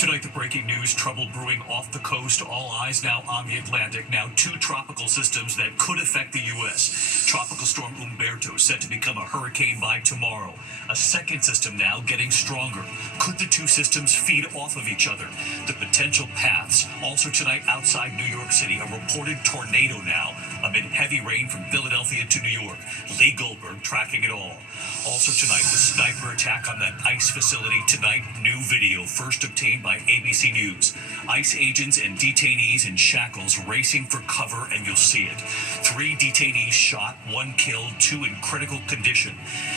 Tonight, the breaking news, trouble brewing off the coast, all eyes now on the Atlantic. Now, two tropical systems that could affect the U.S. Tropical storm Umberto set to become a hurricane by tomorrow. A second system now getting stronger. Could the two systems feed off of each other? The potential paths. Also tonight, outside New York City, a reported tornado now amid heavy rain from Philadelphia to New York. Lee Goldberg tracking it all. Also tonight, the sniper attack on that ICE facility tonight. New video first obtained by ABC News. ICE agents and detainees in shackles racing for cover, and you'll see it. 3 detainees shot, 1 killed, 2 in critical condition.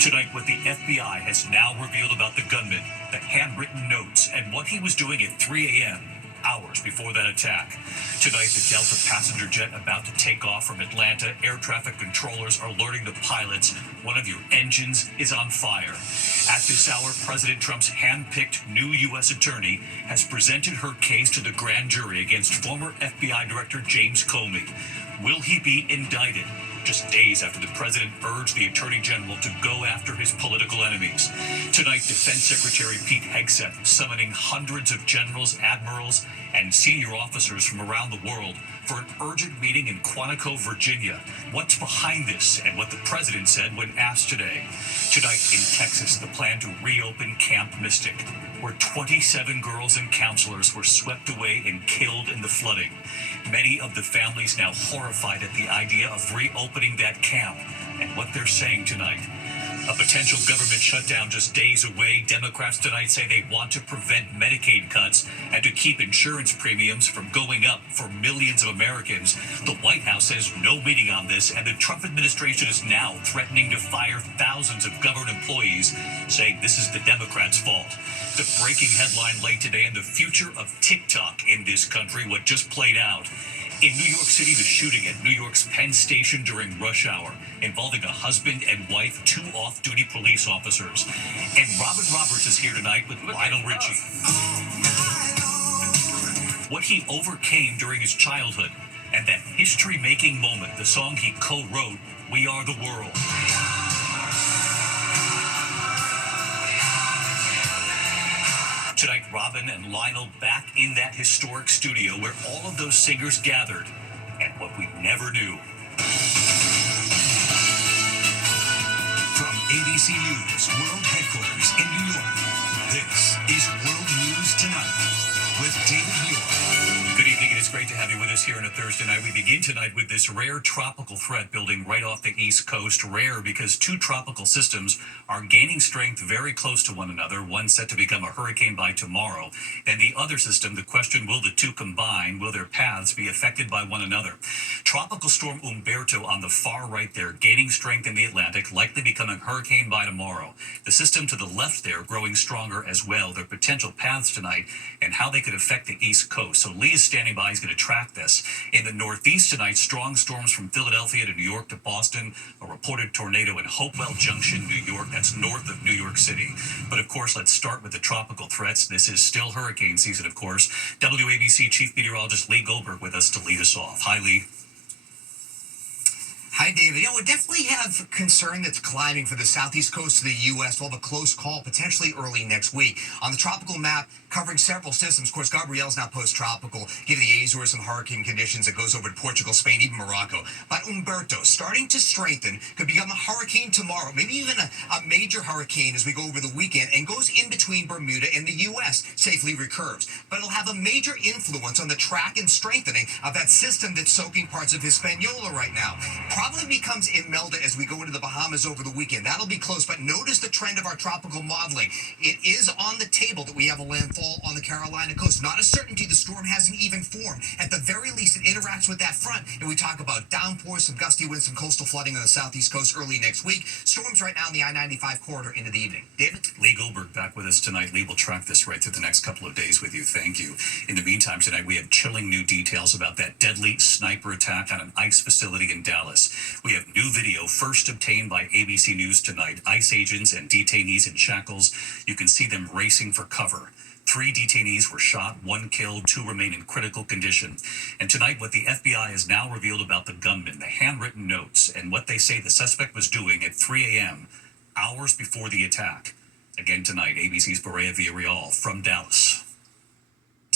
Tonight, what the FBI has now revealed about the gunman, the handwritten notes, and what he was doing at 3 a.m. hours before that attack. Tonight, the Delta passenger jet about to take off from Atlanta. Air traffic controllers are alerting the pilots one of your engines is on fire. At this hour, President Trump's hand-picked new U.S. attorney has presented her case to the grand jury against former FBI Director James Comey. Will he be indicted? Just days after the president urged the attorney general to go after his political enemies. Tonight, Defense Secretary Pete Hegseth summoning hundreds of generals, admirals, and senior officers from around the world for an urgent meeting in Quantico, Virginia. What's behind this and what the president said when asked today. Tonight in Texas, the plan to reopen Camp Mystic, where 27 girls and counselors were swept away and killed in the flooding. Many of the families now horrified at the idea of reopening that camp and what they're saying tonight. A potential government shutdown just days away. Democrats tonight say they want to prevent Medicaid cuts and to keep insurance premiums from going up for millions of Americans. The White House says no meeting on this, and the Trump administration is now threatening to fire thousands of government employees, saying this is the Democrats' fault. The breaking headline late today, and the future of TikTok in this country, what just played out. In New York City, the shooting at New York's Penn Station during rush hour, involving a husband and wife, 2 off-duty police officers. And Robin Roberts is here tonight with Lionel Richie. What he overcame during his childhood, and that history-making moment, the song he co-wrote, We Are the World. Tonight, Robin and Lionel back in that historic studio where all of those singers gathered, and what we never knew. From ABC News World Headquarters in New York, this is World News Tonight with David Muir. Good evening, and it's great to have you with us here on a Thursday night. We begin tonight with this rare tropical threat building right off the East Coast. Rare because 2 tropical systems are gaining strength very close to one another. One set to become a hurricane by tomorrow. And the other system, the question, will the two combine? Will their paths be affected by one another? Tropical storm Umberto on the far right there, gaining strength in the Atlantic, likely becoming a hurricane by tomorrow. The system to the left there growing stronger as well. Their potential paths tonight and how they could affect the East Coast. So Lee is standing by. He's going to track this. In the Northeast tonight, strong storms from Philadelphia to New York to Boston. A reported tornado in Hopewell Junction, New York. That's north of New York City. But of course, let's start with the tropical threats. This is still hurricane season, of course. WABC Chief Meteorologist Lee Goldberg with us to lead us off. Hi, Lee. Hi, David. We definitely have concern that's climbing for the southeast coast of the U.S. We'll have a close call potentially early next week. On the tropical map, covering several systems. Of course, Gabrielle's now post-tropical, giving the Azores some hurricane conditions that goes over to Portugal, Spain, even Morocco. But Umberto, starting to strengthen, could become a hurricane tomorrow, maybe even a major hurricane as we go over the weekend, and goes in between Bermuda and the U.S., safely recurves. But it'll have a major influence on the track and strengthening of that system that's soaking parts of Hispaniola right now. Probably becomes Imelda as we go into the Bahamas over the weekend. That'll be close, but notice the trend of our tropical modeling. It is on the table that we have a landfall on the Carolina coast. Not a certainty. The storm hasn't even formed. At the very least, it interacts with that front, and we talk about downpours, some gusty winds, some coastal flooding on the southeast coast early next week. Storms right now in the I-95 corridor into the evening. David? Lee Goldberg back with us tonight. Lee will track this right through the next couple of days with you. Thank you. In the meantime, tonight we have chilling new details about that deadly sniper attack on an ICE facility in Dallas. We have new video first obtained by ABC News tonight. ICE agents and detainees in shackles. You can see them racing for cover. 3 detainees were shot, 1 killed, 2 remain in critical condition. And tonight, what the FBI has now revealed about the gunman, the handwritten notes, and what they say the suspect was doing at 3 a.m., hours before the attack. Again tonight, ABC's Berea Villarreal from Dallas.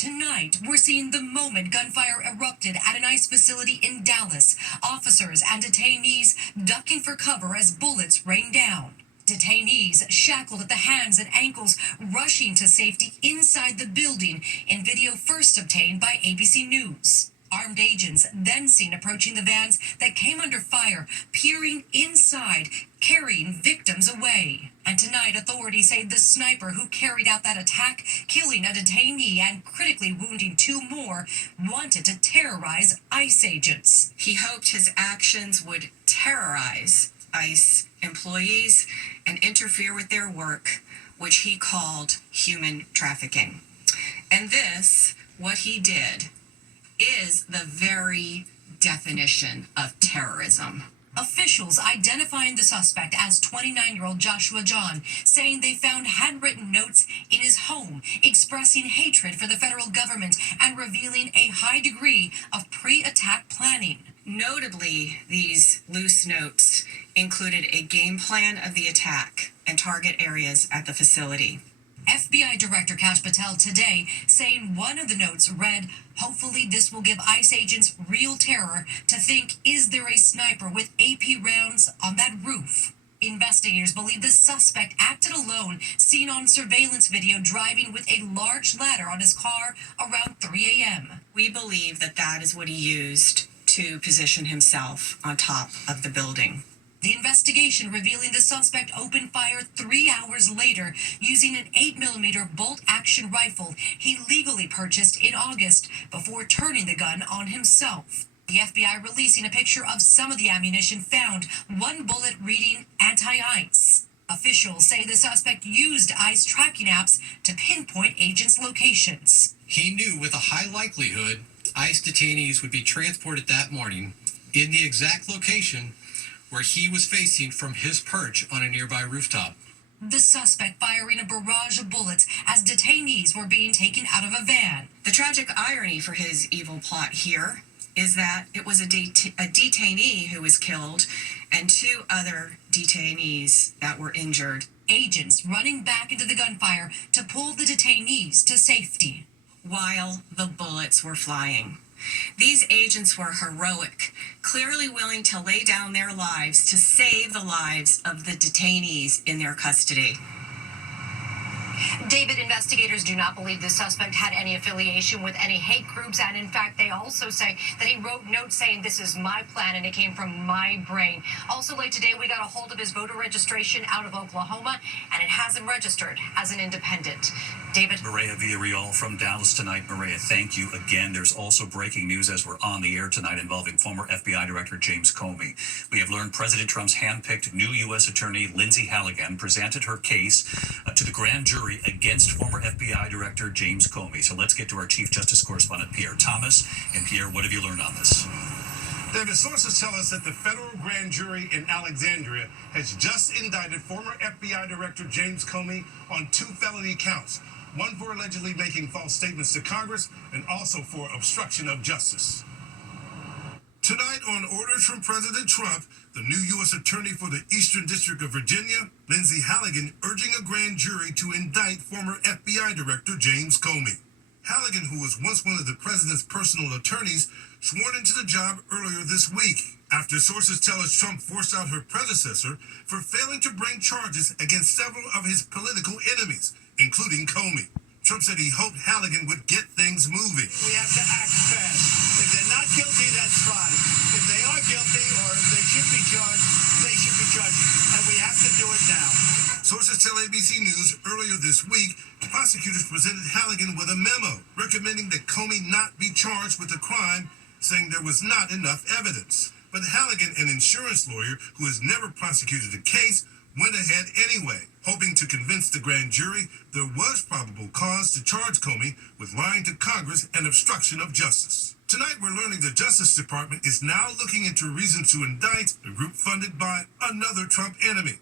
Tonight, we're seeing the moment gunfire erupted at an ICE facility in Dallas. Officers and detainees ducking for cover as bullets rain down. Detainees shackled at the hands and ankles, rushing to safety inside the building in video first obtained by ABC News. Armed agents then seen approaching the vans that came under fire, peering inside, carrying victims away. And tonight, authorities say the sniper who carried out that attack, killing a detainee and critically wounding 2 more, wanted to terrorize ICE agents. He hoped his actions would terrorize ICE employees and interfere with their work, which he called human trafficking. And this, what he did, is the very definition of terrorism. Officials identifying the suspect as 29-year-old Joshua John, saying they found handwritten notes in his home expressing hatred for the federal government and revealing a high degree of pre-attack planning. Notably, these loose notes included a game plan of the attack and target areas at the facility. FBI Director Kash Patel today saying one of the notes read, "Hopefully this will give ICE agents real terror to think, is there a sniper with AP rounds on that roof?" Investigators believe the suspect acted alone, seen on surveillance video driving with a large ladder on his car around 3 a.m. We believe that that is what he used to position himself on top of the building. The investigation revealing the suspect opened fire 3 hours later using an 8mm bolt-action rifle he legally purchased in August before turning the gun on himself. The FBI releasing a picture of some of the ammunition found, one bullet reading anti-ICE. Officials say the suspect used ICE tracking apps to pinpoint agents' locations. He knew with a high likelihood ICE detainees would be transported that morning in the exact location where he was facing from his perch on a nearby rooftop. The suspect firing a barrage of bullets as detainees were being taken out of a van. The tragic irony for his evil plot here is that it was a detainee who was killed and 2 other detainees that were injured. Agents running back into the gunfire to pull the detainees to safety while the bullets were flying. These agents were heroic, clearly willing to lay down their lives to save the lives of the detainees in their custody. David, investigators do not believe the suspect had any affiliation with any hate groups, and in fact, they also say that he wrote notes saying, "This is my plan and it came from my brain." Also late today, we got a hold of his voter registration out of Oklahoma, and it has him registered as an independent. David. Maria Villarreal from Dallas tonight. Maria, thank you again. There's also breaking news as we're on the air tonight involving former FBI Director James Comey. We have learned President Trump's handpicked new U.S. Attorney Lindsay Halligan presented her case to the grand jury against former FBI Director James Comey. So let's get to our Chief Justice Correspondent Pierre Thomas. And Pierre, what have you learned on this? David, sources tell us that the federal grand jury in Alexandria has just indicted former FBI Director James Comey on 2 felony counts. One for allegedly making false statements to Congress and also for obstruction of justice. Tonight, on orders from President Trump, the new U.S. Attorney for the Eastern District of Virginia, Lindsay Halligan, urging a grand jury to indict former FBI Director James Comey. Halligan, who was once one of the president's personal attorneys, sworn into the job earlier this week, after sources tell us Trump forced out her predecessor for failing to bring charges against several of his political enemies, including Comey. Trump said he hoped Halligan would get things moving. We have to act fast. If they're not guilty, that's fine. If they are guilty or if they should be charged, they should be charged. And we have to do it now. Sources tell ABC News earlier this week, prosecutors presented Halligan with a memo recommending that Comey not be charged with the crime, saying there was not enough evidence. But Halligan, an insurance lawyer who has never prosecuted a case, went ahead anyway, hoping to convince the grand jury there was probable cause to charge Comey with lying to Congress and obstruction of justice. Tonight, we're learning the Justice Department is now looking into reasons to indict a group funded by another Trump enemy,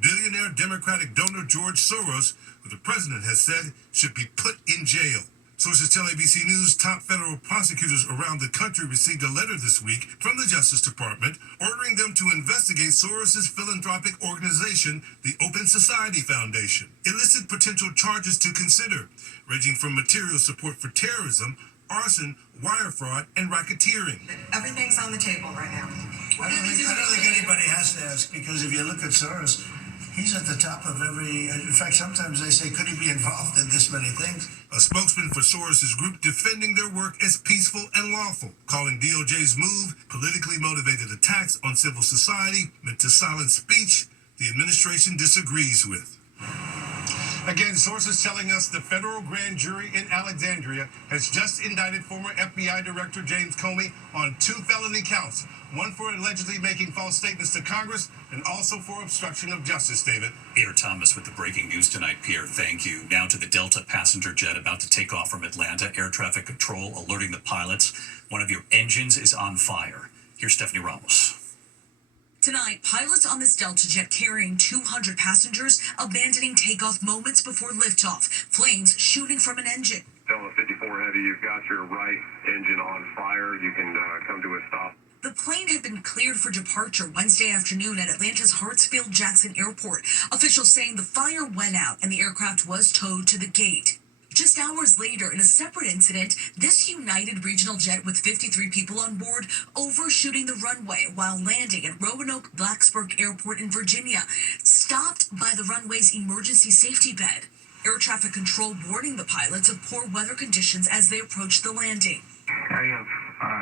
billionaire Democratic donor George Soros, who the president has said should be put in jail. Sources tell ABC News top federal prosecutors around the country received a letter this week from the Justice Department ordering them to investigate Soros's philanthropic organization, the Open Society Foundation. It listed potential charges to consider, ranging from material support for terrorism, arson, wire fraud, and racketeering. Everything's on the table right now. I don't think anybody has to ask, because if you look at Soros, he's at the top of every. In fact, sometimes they say, could he be involved in this many things? A spokesman for Soros's group defending their work as peaceful and lawful, calling DOJ's move politically motivated attacks on civil society meant to silence speech the administration disagrees with. Again, sources telling us the federal grand jury in Alexandria has just indicted former FBI Director James Comey on 2 felony counts, one for allegedly making false statements to Congress and also for obstruction of justice, David. Pierre Thomas with the breaking news tonight. Pierre, thank you. Now to the Delta passenger jet about to take off from Atlanta. Air traffic control alerting the pilots. One of your engines is on fire. Here's Stephanie Ramos. Tonight, pilots on this Delta jet carrying 200 passengers abandoning takeoff moments before liftoff. Flames shooting from an engine. Delta 54 Heavy, you've got your right engine on fire. You can come to a stop. The plane had been cleared for departure Wednesday afternoon at Atlanta's Hartsfield-Jackson Airport. Officials saying the fire went out and the aircraft was towed to the gate. Just hours later, in a separate incident, this United regional jet with 53 people on board overshooting the runway while landing at Roanoke-Blacksburg Airport in Virginia, stopped by the runway's emergency safety bed. Air traffic control warning the pilots of poor weather conditions as they approached the landing. Area of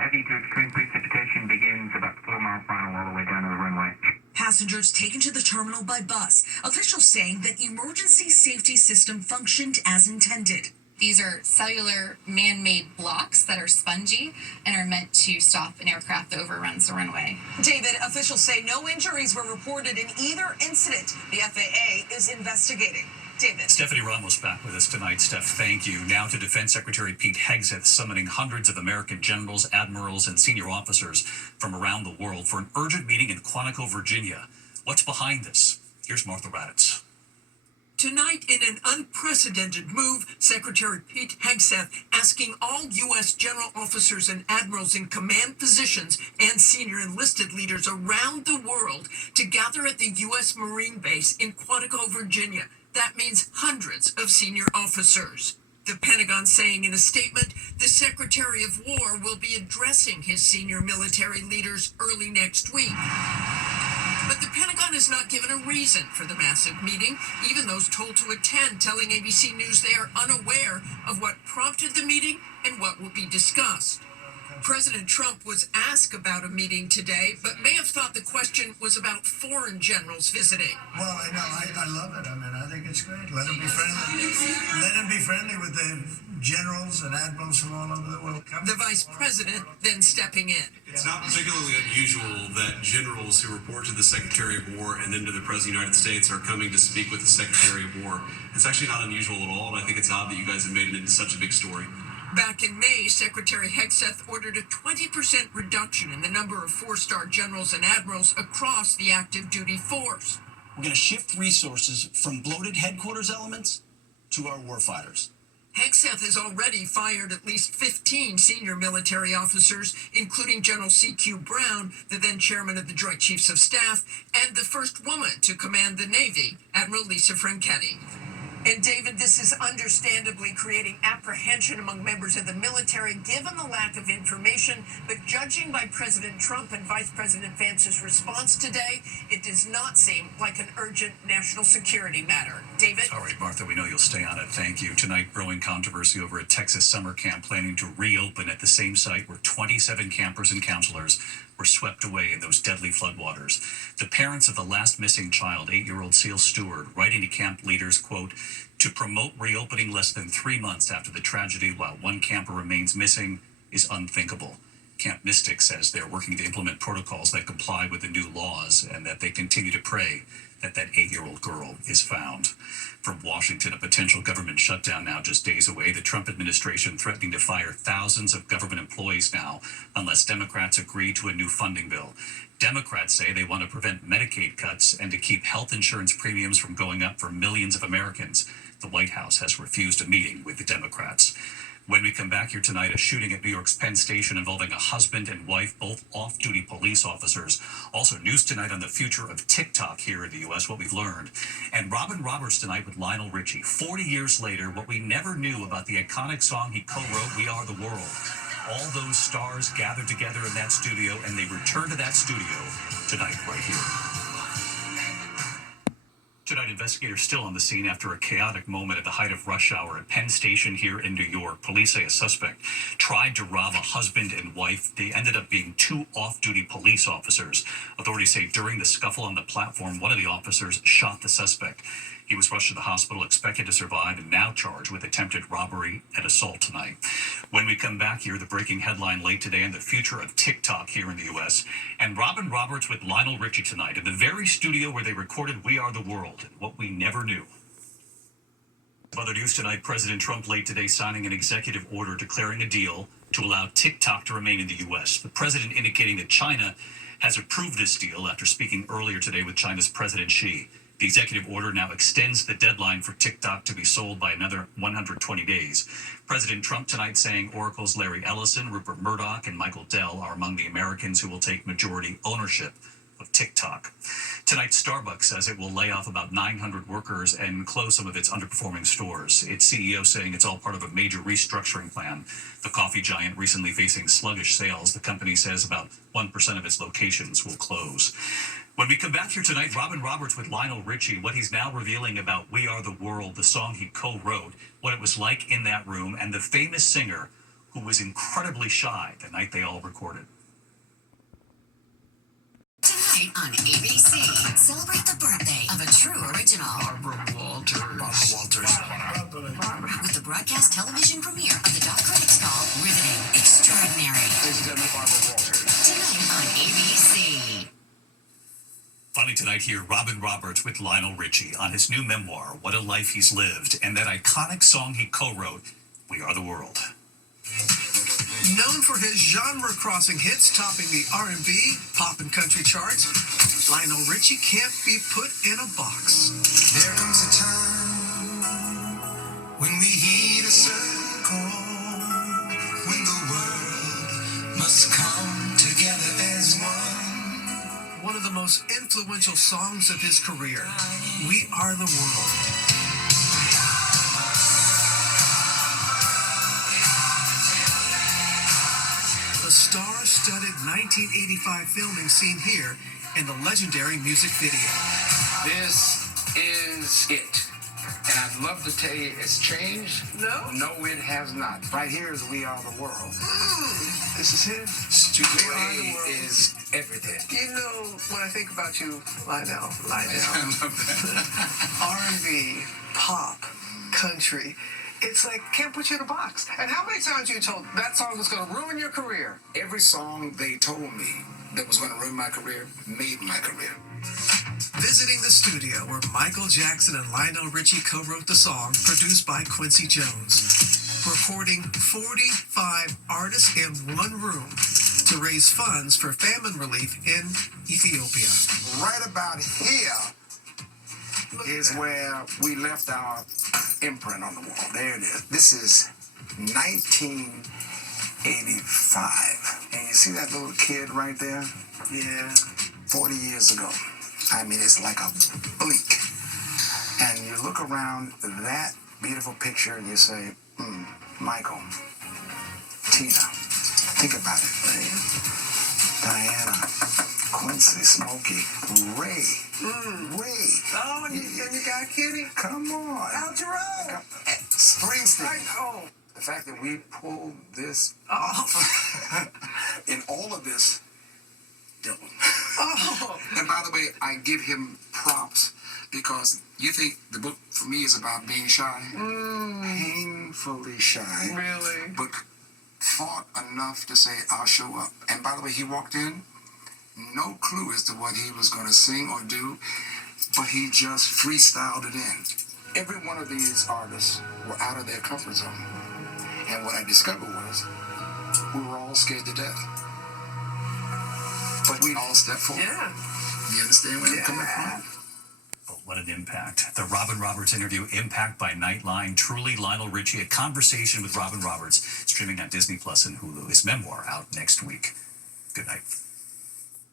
heavy to extreme precipitation begins about 4 miles per hour all the way down to the runway. Passengers taken to the terminal by bus. Officials saying that emergency safety system functioned as intended. These are cellular man-made blocks that are spongy and are meant to stop an aircraft that overruns the runway. David, officials say no injuries were reported in either incident. The FAA is investigating. David. Stephanie Ramos back with us tonight. Steph, thank you. Now to Defense Secretary Pete Hegseth summoning hundreds of American generals, admirals, and senior officers from around the world for an urgent meeting in Quantico, Virginia. What's behind this? Here's Martha Raddatz. Tonight, in an unprecedented move, Secretary Pete Hegseth asking all U.S. general officers and admirals in command positions and senior enlisted leaders around the world to gather at the U.S. Marine Base in Quantico, Virginia. That means hundreds of senior officers. The Pentagon saying in a statement, the Secretary of War will be addressing his senior military leaders early next week. But the Pentagon has not given a reason for the massive meeting, even those told to attend telling ABC News they are unaware of what prompted the meeting and what will be discussed. President Trump was asked about a meeting today, but may have thought the question was about foreign generals visiting. Well, I know. I love it. I mean, I think it's great. Let him be friendly. Let him be friendly with the generals and admirals from all over the world. The vice president then stepping in. It's not particularly unusual that generals who report to the Secretary of War and then to the President of the United States are coming to speak with the Secretary of War. It's actually not unusual at all, and I think it's odd that you guys have made it into such a big story. Back in May, Secretary Hegseth ordered a 20% reduction in the number of four-star generals and admirals across the active duty force. We're going to shift resources from bloated headquarters elements to our warfighters. Hegseth has already fired at least 15 senior military officers, including General C.Q. Brown, the then chairman of the Joint Chiefs of Staff, and the first woman to command the Navy, Admiral Lisa Franchetti. And David, this is understandably creating apprehension among members of the military, given the lack of information. But judging by President Trump and Vice President Vance's response today, it does not seem like an urgent national security matter. David? All right, Martha, we know you'll stay on it. Thank you. Tonight, growing controversy over a Texas summer camp planning to reopen at the same site where 27 campers and counselors were swept away in those deadly floodwaters. The parents of the last missing child, 8-year-old Seal Stewart, writing to camp leaders, quote, to promote reopening less than 3 months after the tragedy while one camper remains missing is unthinkable. Camp Mystic says they're working to implement protocols that comply with the new laws and that they continue to pray that 8-year-old girl is found. From Washington, a potential government shutdown now just days away. The Trump administration threatening to fire thousands of government employees now unless Democrats agree to a new funding bill. Democrats say they want to prevent Medicaid cuts and to keep health insurance premiums from going up for millions of Americans. The White House has refused a meeting with the Democrats. When we come back here tonight, a shooting at New York's Penn Station involving a husband and wife, both off-duty police officers. Also, news tonight on the future of TikTok here in the U.S., what we've learned. And Robin Roberts tonight with Lionel Richie. 40 years later, what we never knew about the iconic song he co-wrote, We Are the World. All those stars gathered together in that studio, and they return to that studio tonight right here. Tonight, investigators still on the scene after a chaotic moment at the height of rush hour at Penn Station here in New York. Police say a suspect tried to rob a husband and wife. They ended up being two off-duty police officers. Authorities say during the scuffle on the platform, one of the officers shot the suspect. He was rushed to the hospital, expected to survive, and now charged with attempted robbery and assault tonight. When we come back here, the breaking headline late today on the future of TikTok here in the U.S. And Robin Roberts with Lionel Richie tonight in the very studio where they recorded We Are the World, what we never knew. Other news tonight, President Trump late today signing an executive order declaring a deal to allow TikTok to remain in the U.S. The president indicating that China has approved this deal after speaking earlier today with China's President Xi. The executive order now extends the deadline for TikTok to be sold by another 120 days. President Trump tonight saying Oracle's Larry Ellison, Rupert Murdoch, and Michael Dell are among the Americans who will take majority ownership of TikTok. Tonight, Starbucks says it will lay off about 900 workers and close some of its underperforming stores. Its CEO saying it's all part of a major restructuring plan. The coffee giant recently facing sluggish sales. The company says about 1% of its locations will close. When we come back here tonight, Robin Roberts with Lionel Richie, what he's now revealing about We Are the World, the song he co-wrote, what it was like in that room, and the famous singer who was incredibly shy the night they all recorded. Tonight on ABC, celebrate the birthday of a true original. Barbara Walters. With the broadcast television premiere of the Dot Critics call Riveting, Extraordinary. Ladies and gentlemen, Barbara Walters. Tonight on ABC. Finally tonight here, Robin Roberts with Lionel Richie on his new memoir, What a Life He's Lived, and that iconic song he co-wrote, We Are the World. Known for his genre-crossing hits topping the R&B, pop, and country charts, Lionel Richie can't be put in a box. There comes a time when we heed a certain call, when the world must come together as one. One of the most influential songs of his career, We Are the World. The star-studded 1985 filming seen here in the legendary music video. This is it. And I'd love to tell you it's changed. No? No, it has not. Right here is We Are the World. This is it? Studio A is everything. You know, when I think about you, Lionel, I love that. R&B, pop, country, it's like, can't put you in a box. And how many times you told that song was going to ruin your career? Every song they told me that was going to ruin my career made my career. Visiting the studio where Michael Jackson and Lionel Richie co-wrote the song, produced by Quincy Jones. Recording 45 artists in one room to raise funds for famine relief in Ethiopia. Right about here is where we left our imprint on the wall. There it is. This is 1985. And you see that little kid right there? Yeah. 40 years ago. I mean, it's like a blink. And you look around that beautiful picture and you say, Michael, Tina, think about it, man. Diana, Quincy, Smokey, Ray. Ray. Oh, and you got Kitty? Come on. Al Jarreau. Springsteen. I know. The fact that we pulled this off in all of this, Dylan. Oh. And by the way, I give him props because you think the book for me is about being shy? Painfully shy. Really? But thought enough to say, I'll show up. And by the way, he walked in, no clue as to what he was going to sing or do, but he just freestyled it in. Every one of these artists were out of their comfort zone. And what I discovered was we were all scared to death. But we all stepped forward. Yeah. You understand where I'm coming from? What an impact. The Robin Roberts interview, Impact by Nightline. Truly Lionel Richie, a conversation with Robin Roberts, streaming on Disney Plus and Hulu. His memoir out next week. Good night.